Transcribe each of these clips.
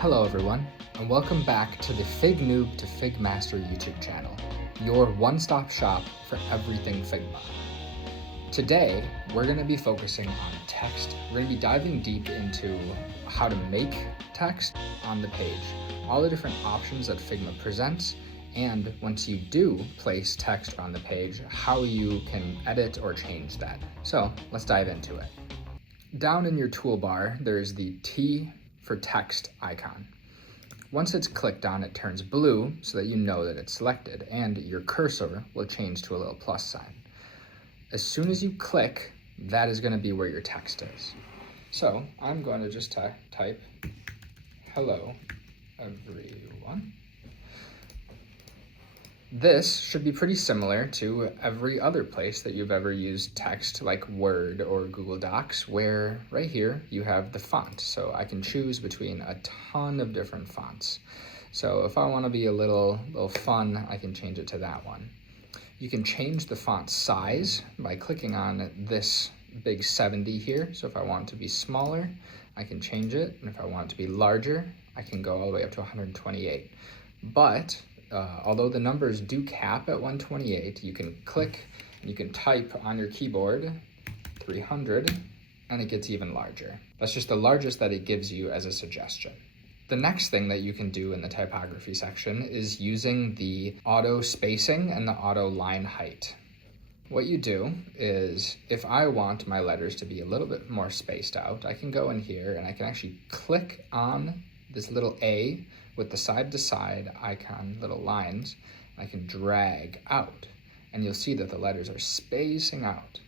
Hello everyone, and welcome back to the Fig Noob to Fig Master YouTube channel, your one-stop shop for everything Figma. Today, we're going to be focusing on text. We're going to be diving deep into how to make text on the page, all the different options that Figma presents, and once you do place text on the page, how you can edit or change that. So let's dive into it. Down in your toolbar, there's the T for text icon. Once it's clicked on, it turns blue so that you know that it's selected, and your cursor will change to a little plus sign. As soon as you click, that is going to be where your text is. So I'm going to just type hello everyone. This should be pretty similar to every other place that you've ever used text, like Word or Google Docs, where right here you have the font. So I can choose between a ton of different fonts. So if I want to be a little fun, I can change it to that one. You can change the font size by clicking on this big 70 here. So if I want it to be smaller, I can change it. And if I want it to be larger, I can go all the way up to 128. But although the numbers do cap at 128, you can click and you can type on your keyboard 300 and it gets even larger. That's just the largest that it gives you as a suggestion. The next thing that you can do in the typography section is using the auto spacing and the auto line height. What you do is, if I want my letters to be a little bit more spaced out, I can go in here and I can actually click on this little A with the side-to-side icon, little lines. I can drag out, and you'll see that the letters are spacing out.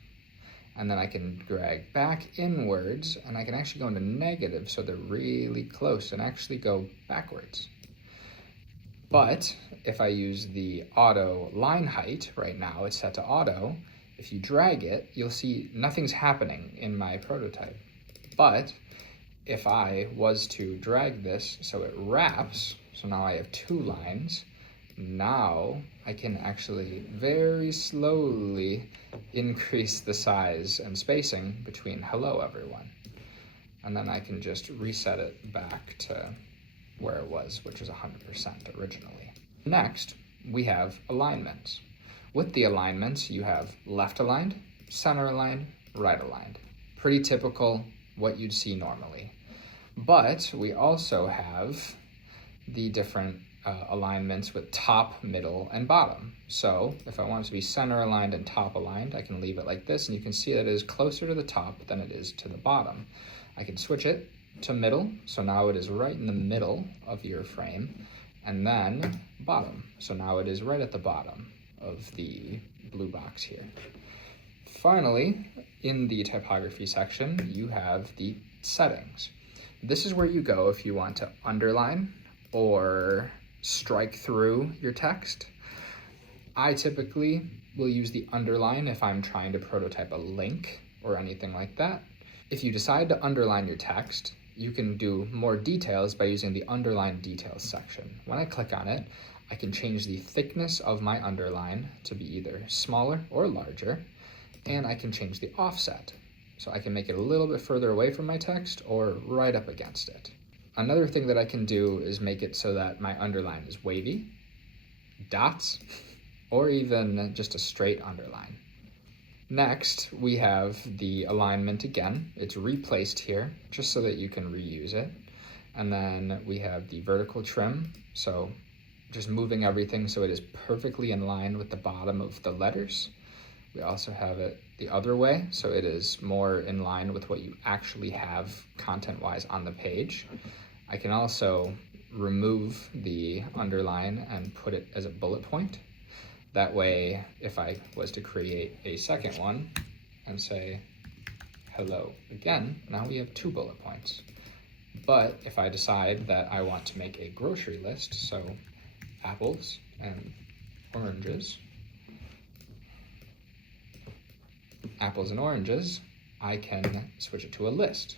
And then I can drag back inwards, and I can actually go into negative so they're really close and actually go backwards. But if I use the auto line height, right now it's set to auto, if you drag it, you'll see nothing's happening in my prototype. But if I was to drag this so it wraps, so now I have two lines, now I can actually very slowly increase the size and spacing between hello everyone. And then I can just reset it back to where it was, which is 100% originally. Next, we have alignments. With the alignments, you have left aligned, center aligned, right aligned. Pretty typical, what you'd see normally. But we also have the different alignments with top, middle, and bottom. So if I want it to be center aligned and top aligned, I can leave it like this, and you can see that it is closer to the top than it is to the bottom. I can switch it to middle, so now it is right in the middle of your frame, and then bottom, so now it is right at the bottom of the blue box here. Finally, in the typography section, you have the settings. This is where you go if you want to underline or strike through your text. I typically will use the underline if I'm trying to prototype a link or anything like that. If you decide to underline your text, you can do more details by using the underline details section. When I click on it, I can change the thickness of my underline to be either smaller or larger, and I can change the offset. So I can make it a little bit further away from my text or right up against it. Another thing that I can do is make it so that my underline is wavy, dots, or even just a straight underline. Next, we have the alignment again. It's replaced here just so that you can reuse it. And then we have the vertical trim. So just moving everything so it is perfectly in line with the bottom of the letters. We also have it the other way, so it is more in line with what you actually have content-wise on the page. I can also remove the underline and put it as a bullet point. That way, if I was to create a second one and say hello again, now we have 2 bullet points. But if I decide that I want to make a grocery list, so apples and oranges, I can switch it to a list.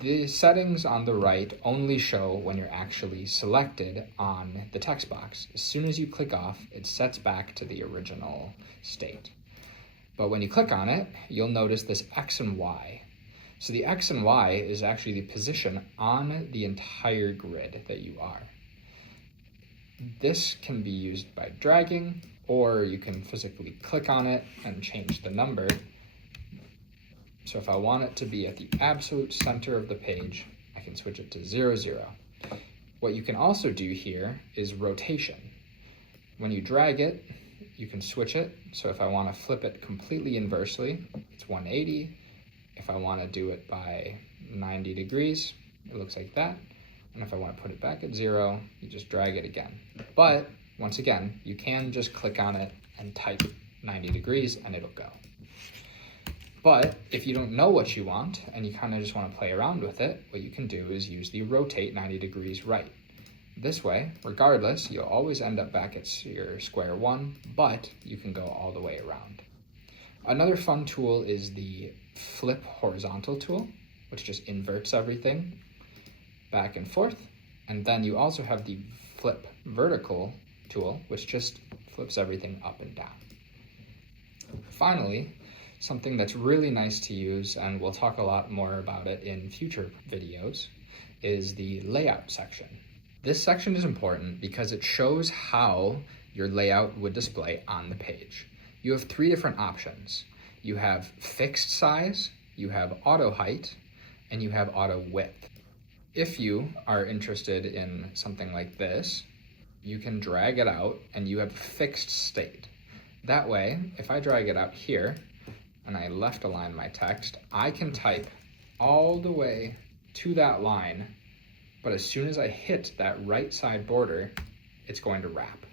The settings on the right only show when you're actually selected on the text box. As soon as you click off, it sets back to the original state. But when you click on it, you'll notice this X and Y. So the X and Y is actually the position on the entire grid that you are. This can be used by dragging, or you can physically click on it and change the number. So if I want it to be at the absolute center of the page, I can switch it to 0, 0. What you can also do here is rotation. When you drag it, you can switch it. So if I want to flip it completely inversely, it's 180. If I want to do it by 90 degrees, it looks like that. And if I want to put it back at 0, you just drag it again. But once again, you can just click on it and type 90 degrees and it'll go. But if you don't know what you want and you kind of just want to play around with it, what you can do is use the rotate 90 degrees right. This way, regardless, you'll always end up back at your square one, but you can go all the way around. Another fun tool is the flip horizontal tool, which just inverts everything back and forth. And then you also have the flip vertical tool, which just flips everything up and down. Finally, something that's really nice to use, and we'll talk a lot more about it in future videos, is the layout section. This section is important because it shows how your layout would display on the page. You have 3 different options. You have fixed size, you have auto height, and you have auto width. If you are interested in something like this, you can drag it out and you have fixed state. That way, if I drag it out here and I left align my text, I can type all the way to that line, but as soon as I hit that right side border, it's going to wrap.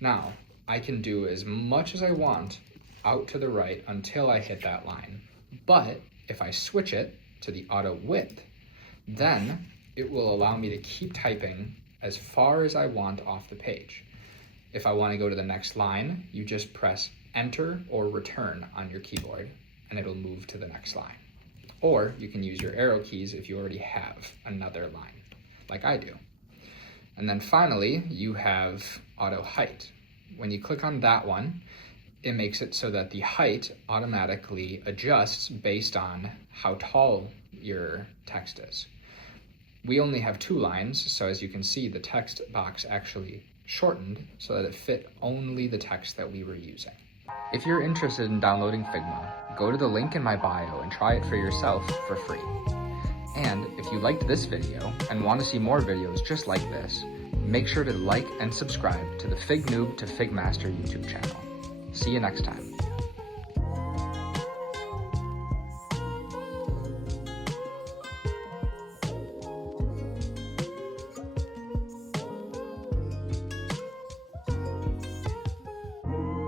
Now, I can do as much as I want out to the right until I hit that line. But if I switch it to the auto width, then it will allow me to keep typing as far as I want off the page. If I want to go to the next line, you just press enter or return on your keyboard and it'll move to the next line. Or you can use your arrow keys if you already have another line, like I do. And then finally, you have auto height. When you click on that one, it makes it so that the height automatically adjusts based on how tall your text is. We only have 2 lines, so as you can see, the text box actually shortened so that it fit only the text that we were using. If you're interested in downloading Figma, go to the link in my bio and try it for yourself for free. And if you liked this video and want to see more videos just like this, make sure to like and subscribe to the Fig Noob to Fig Master YouTube channel. See you next time.